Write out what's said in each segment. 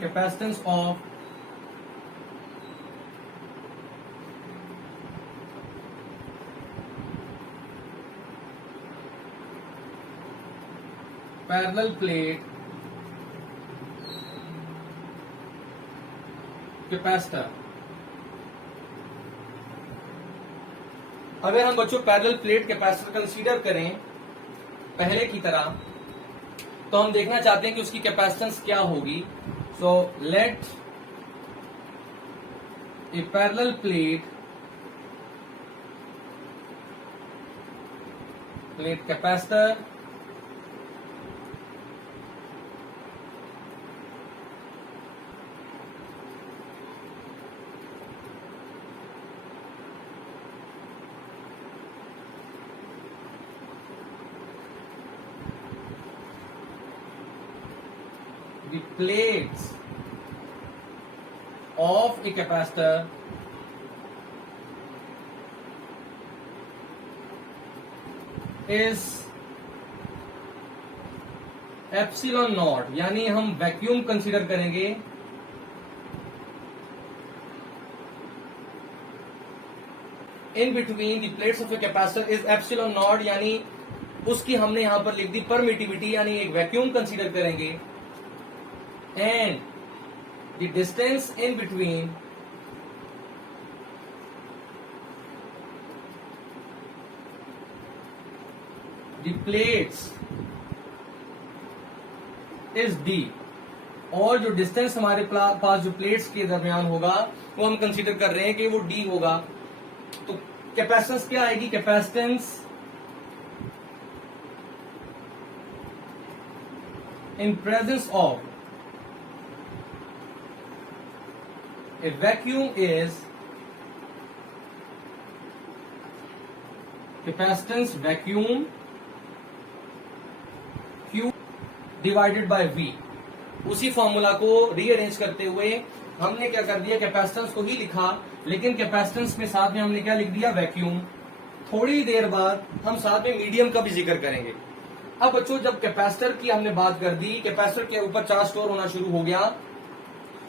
capacitance of parallel plate capacitor। अगर हम बच्चों पैरेलल प्लेट कैपेसिटर कंसीडर करें पहले की तरह, तो हम देखना चाहते हैं कि उसकी कैपेसिटेंस क्या होगी। So let A parallel plate capacitor the plates of a capacitor is epsilon not, यानी हम वैक्यूम कंसीडर करेंगे इन between the plates of a capacitor is epsilon not, यानी उसकी हमने यहां पर लिख दी परमिटिविटी, यानी एक वैक्यूम कंसीडर करेंगे। And the distance in between the plates is D, और जो डिस्टेंस हमारे पास जो प्लेट्स के दरमियान होगा वो हम कंसीडर कर रहे हैं कि वो D होगा। तो कैपेसिटेंस क्या आएगी? Capacitance in presence of a vacuum is capacitance vacuum Q divided by V। उसी फॉर्मूला को रीअरेंज करते हुए हमने क्या कर दिया, कैपेसिटेंस को ही लिखा, लेकिन कैपेसिटेंस में साथ में हमने क्या लिख दिया, वैक्यूम। थोड़ी देर बाद हम साथ में मीडियम का भी जिक्र करेंगे। अब बच्चों जब कैपेसिटर की हमने बात कर दी, कैपेसिटर के ऊपर चार्ज स्टोर होना शुरू हो गया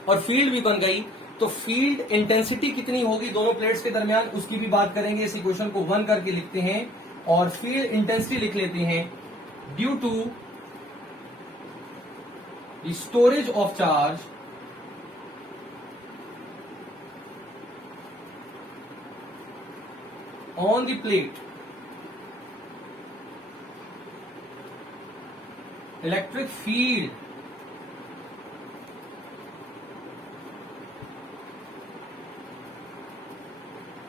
और फील्ड भी बन गई, तो फील्ड इंटेंसिटी कितनी होगी दोनों प्लेट्स के दरमियान, उसकी भी बात करेंगे। इस इक्वेशन को 1 करके लिखते हैं और फील्ड इंटेंसिटी लिख लेते हैं। Due to the storage of charge on the plate, electric field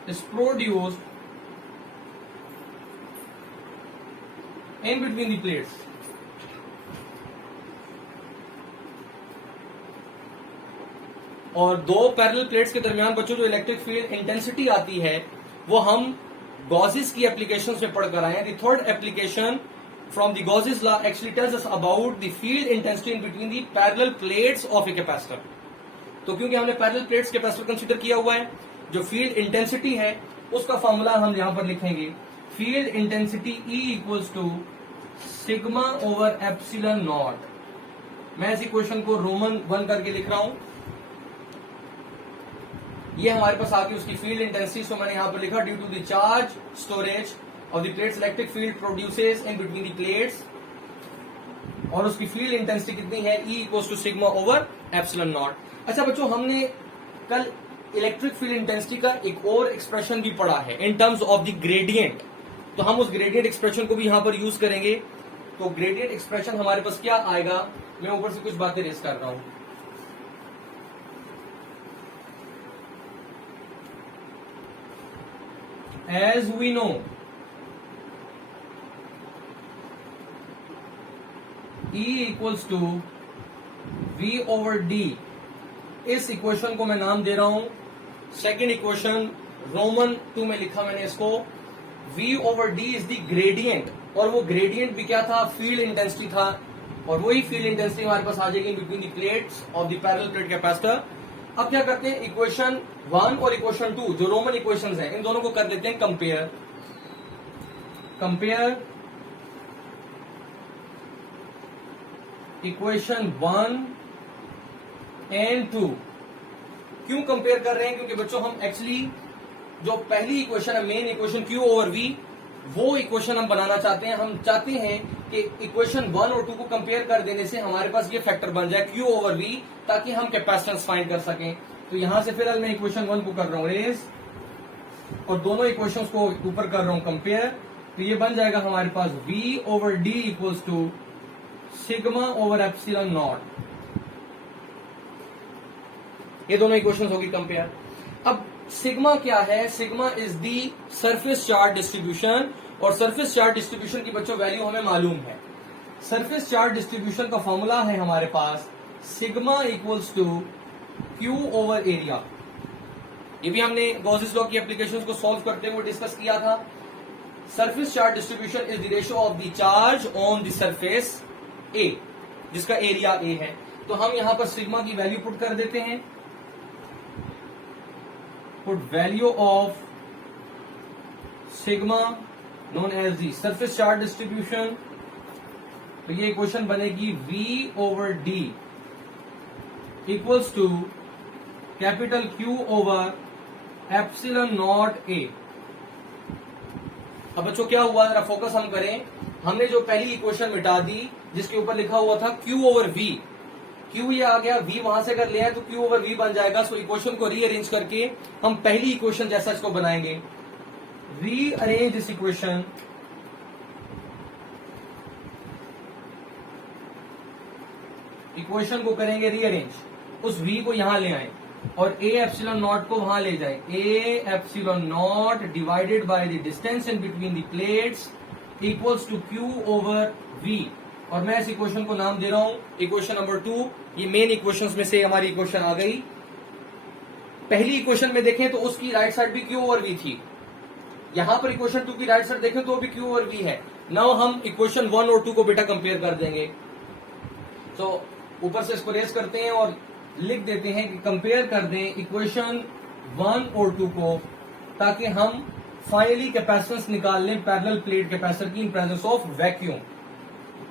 is produced in between the plates। और दो पैरेलल प्लेट्स के दरमियान बच्चों जो इलेक्ट्रिक फील्ड इंटेंसिटी आती है वो हम गॉसेस की एप्लीकेशंस में पढ़कर आए हैं। The third application from the Gauss's law actually tells us about the field intensity in between the parallel plates of a capacitor. तो क्योंकि हमने पैरेलल प्लेट्स कैपेसिटर कंसीडर किया हुआ है, जो फील्ड इंटेंसिटी है उसका फॉर्मूला हम यहां पर लिखेंगे। Field intensity E equals to sigma over epsilon nought. मैं इस इक्वेशन को रोमन 1 करके लिख रहा हूं। ये हमारे पास आ गई उसकी फील्ड इंटेंसिटी, सो मैंने यहां पर लिखा due to the charge storage of the plates electric field produces in between the plates, और उसकी फील्ड इंटेंसिटी कितनी है, E equals to sigma over epsilon nought. अच्छा बच्चों, हमने कल इलेक्ट्रिक फील्ड इंटेंसिटी का एक और एक्सप्रेशन भी पढ़ा है in terms of the gradient, तो हम उस ग्रेडियंट एक्सप्रेशन को भी यहां पर यूज करेंगे। तो ग्रेडियंट एक्सप्रेशन हमारे पास क्या आएगा, मैं ऊपर से कुछ बातें रेस कर रहा हूं। As we know E equals to V over D। इस इक्वेशन को मैं नाम दे रहा हूं सेकेंड इक्वेशन, रोमन 2 में लिखा मैंने इसको। V over D is the gradient, और वो ग्रेडियंट भी क्या था, फील्ड इंटेंसिटी था, और वही फील्ड इंटेंसिटी हमारे पास आ जाएगी between the plates of the parallel plate capacitor. अब क्या करते हैं, इक्वेशन 1 और इक्वेशन 2 जो रोमन इक्वेशंस हैं, इन दोनों को कर देते हैं कंपेयर। Equation 1 N2। क्यों कंपेयर कर रहे हैं? क्योंकि बच्चों हम एक्चुअली जो पहली इक्वेशन है, main equation Q over V, वो इक्वेशन हम बनाना चाहते हैं। हम चाहते हैं कि इक्वेशन 1 और 2 को कंपेयर कर देने से हमारे पास ये फैक्टर बन जाए Q ओवर V, ताकि हम कैपेसिटेंस फाइंड कर सकें। तो यहां से फिर मैं इक्वेशन 1 को कर रहा हूं रेज, और दोनों इक्वेशंस को ऊपर कर रहा हूं कंपेयर। तो ये बन जाएगा हमारे पास V over D equals to sigma over epsilon naught. ये दोनों इक्वेशंस होगी कंपेयर। अब सिग्मा क्या है? Sigma is the surface charge distribution, और सरफेस चार्ज डिस्ट्रीब्यूशन की बच्चों वैल्यू हमें मालूम है। सरफेस चार्ज डिस्ट्रीब्यूशन का फॉर्मूला है हमारे पास sigma equals to Q over area. ये भी हमने गॉसेस लॉ की एप्लीकेशंस को सॉल्व करते हुए डिस्कस किया था। Surface charge distribution is the ratio of the charge on the surface A, जिसका एरिया ए है। तो हम यहां पर सिग्मा की वैल्यू पुट कर देते हैं। Put value of sigma known as the surface charge distribution. तो ये इक्वेशन बनेगी V over D equals to capital Q over epsilon nought A. अब बच्चों क्या हुआ, जरा फोकस हम करें। हमने जो पहली इक्वेशन मिटा दी जिसके ऊपर लिखा हुआ था Q ओवर V, Q ये आ गया, V वहां से कर लिया है तो Q ओवर V बन जाएगा। सो इक्वेशन को रीअरेंज करके हम पहली इक्वेशन जैसा इसको बनाएंगे। रीअरेंज दिस इक्वेशन, इक्वेशन को करेंगे रीअरेंज। उस V को यहां ले आए और A एप्सिलॉन नॉट को वहां ले जाए। A epsilon not divided by the distance in between the plates equals to Q over V। और मैं इस इक्वेशन को नाम दे रहा हूं इक्वेशन नंबर 2। ये मेन इक्वेशंस में से हमारी इक्वेशन आ गई। पहली इक्वेशन में देखें तो उसकी राइट साइड भी Q ओवर V थी। यहां पर इक्वेशन 2 की राइट साइड देखें तो भी Q ओवर V है। नाउ हम इक्वेशन 1 और 2 को बेटा कंपेयर कर देंगे। तो ऊपर से इसको रेस करते हैं और लिख देते हैं कि कंपेयर कर दें इक्वेशन 1 और 2 को, ताकि हम फाइनली कैपेसिटेंस निकाल लें पैरेलल प्लेट कैपेसिटर की इन presence of vacuum.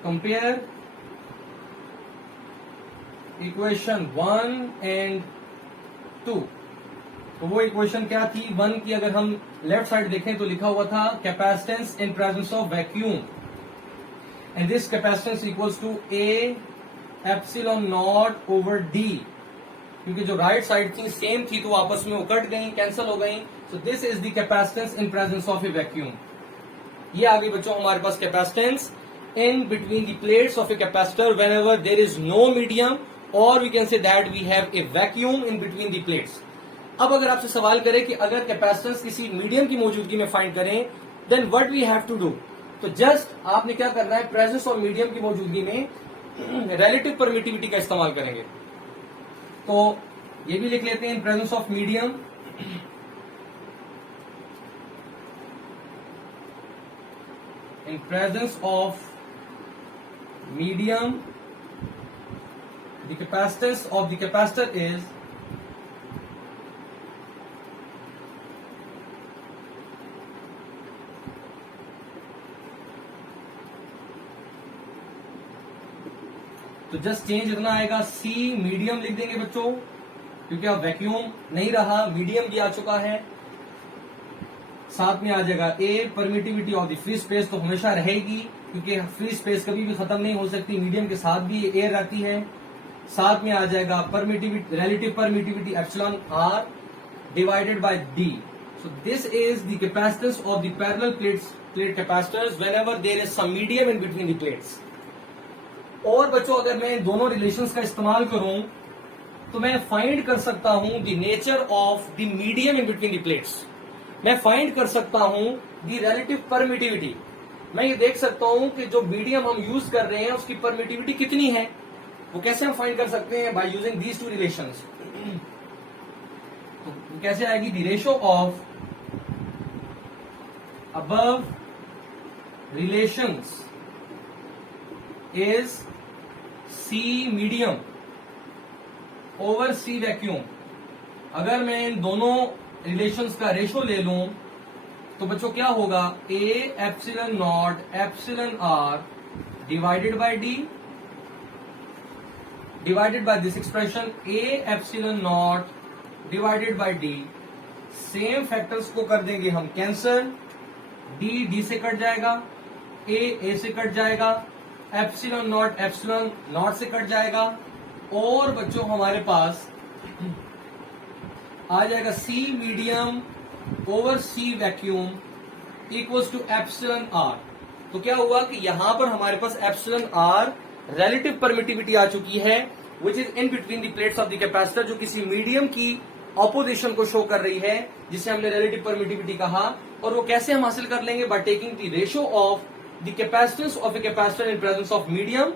Compare equation 1 and 2। तो वो इक्वेशन क्या थी? 1 की अगर हम लेफ्ट साइड देखें तो लिखा हुआ था capacitance in presence of vacuum, and this capacitance equals to A epsilon nought over D। क्योंकि जो राइट साइड थी सेम थी तो आपस में वो कट गई, कैंसिल हो गई। So this is the capacitance in presence of a vacuum. ये आ गई बच्चों हमारे पास capacitance in between the plates of a capacitor whenever there is no medium, और we can say that we have a vacuum in between the plates. अब अगर आपसे सवाल करें कि अगर कैपेसिटेंस किसी मीडियम की मौजूदगी में फाइंड करें, then what we have to do? तो जस्ट आपने क्या करना है, प्रेजेंस ऑफ मीडियम की मौजूदगी में रिलेटिव परमिटिविटी का इस्तेमाल करेंगे। तो ये भी लिख लेते हैं इन presence of medium. In presence of medium the capacitance of the capacitor is तो जस्ट चेंज इतना आएगा, C मीडियम लिख देंगे बच्चों, क्योंकि अब वैक्यूम नहीं रहा, मीडियम भी आ चुका है। साथ में आ जाएगा A permittivity of the free space, तो हमेशा रहेगी क्योंकि फ्री स्पेस कभी भी खत्म नहीं हो सकती, मीडियम के साथ भी एयर रहती है। साथ में आ जाएगा permittivity, relative permittivity epsilon R divided by D। So this is the capacitance of the parallel plate capacitors whenever there is some medium in between the plates. और बच्चों अगर मैं इन दोनों रिलेशंस का इस्तेमाल करूं तो मैं फाइंड कर सकता हूं the nature of the medium in between the plates. मैं फाइंड कर सकता हूं द रिलेटिव परमिटिविटी। मैं ये देख सकता हूं कि जो मीडियम हम यूज कर रहे हैं उसकी परमिटिविटी कितनी है। वो कैसे हम फाइंड कर सकते हैं? By using these two relations. तो कैसे आएगी? The ratio of above relations is C medium over C vacuum. अगर मैं इन दोनों रिलेशंस का रेशो ले लूं तो बच्चों क्या होगा? A epsilon not epsilon R divided by D। Divided by this expression A epsilon not divided by D। Same factors को कर देंगे हम कैंसल, D से कट जाएगा, A से कट जाएगा, एप्सिलॉन नॉट से कट जाएगा, और बच्चों हमारे पास आ जाएगा C medium over C vacuum equals to epsilon R। तो क्या हुआ कि यहां पर हमारे पास एप्सिलॉन R रिलेटिव परमिटिविटी आ चुकी है, which is in between the plates of the capacitor, जो किसी मीडियम की ऑपोजिशन को शो कर रही है, जिसे हमने रिलेटिव परमिटिविटी कहा। और वो कैसे हम हासिल कर लेंगे? By taking the ratio of the capacitance of a capacitor in presence of medium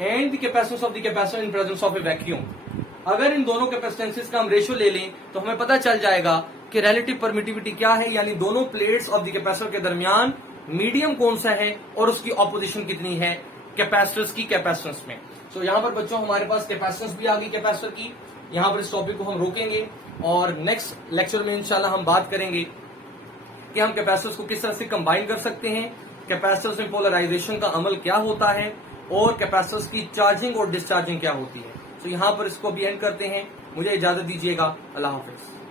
and the capacitance of the capacitor in presence of a vacuum. अगर इन दोनों कैपेसिटेंसेस का हम रेशियो ले लें तो हमें पता चल जाएगा कि रिलेटिव परमिटिविटी क्या है, यानी दोनों प्लेट्स ऑफ द कैपेसिटर के दरमियान मीडियम कौन सा है और उसकी ऑपोजिशन कितनी है कैपेसिटर्स की कैपेसिटेंस में। सो यहां पर बच्चों हमारे पास कैपेसिटेंस भी आ गई कैपेसिटर की। यहां पर इस टॉपिक को हम रोकेंगे और नेक्स्ट लेक्चर में इंशाल्लाह हम बात करेंगे कि हम कैपेसिटर्स को किस तरह से कंबाइन कर सकते हैं, कैपेसिटर्स में पोलराइजेशन का अमल क्या होता है, और कैपेसिटर्स की चार्जिंग और डिस्चार्जिंग क्या होती है। तो यहां पर इसको भी एंड करते हैं। मुझे इजाजत दीजिएगा। अल्लाह हाफिज।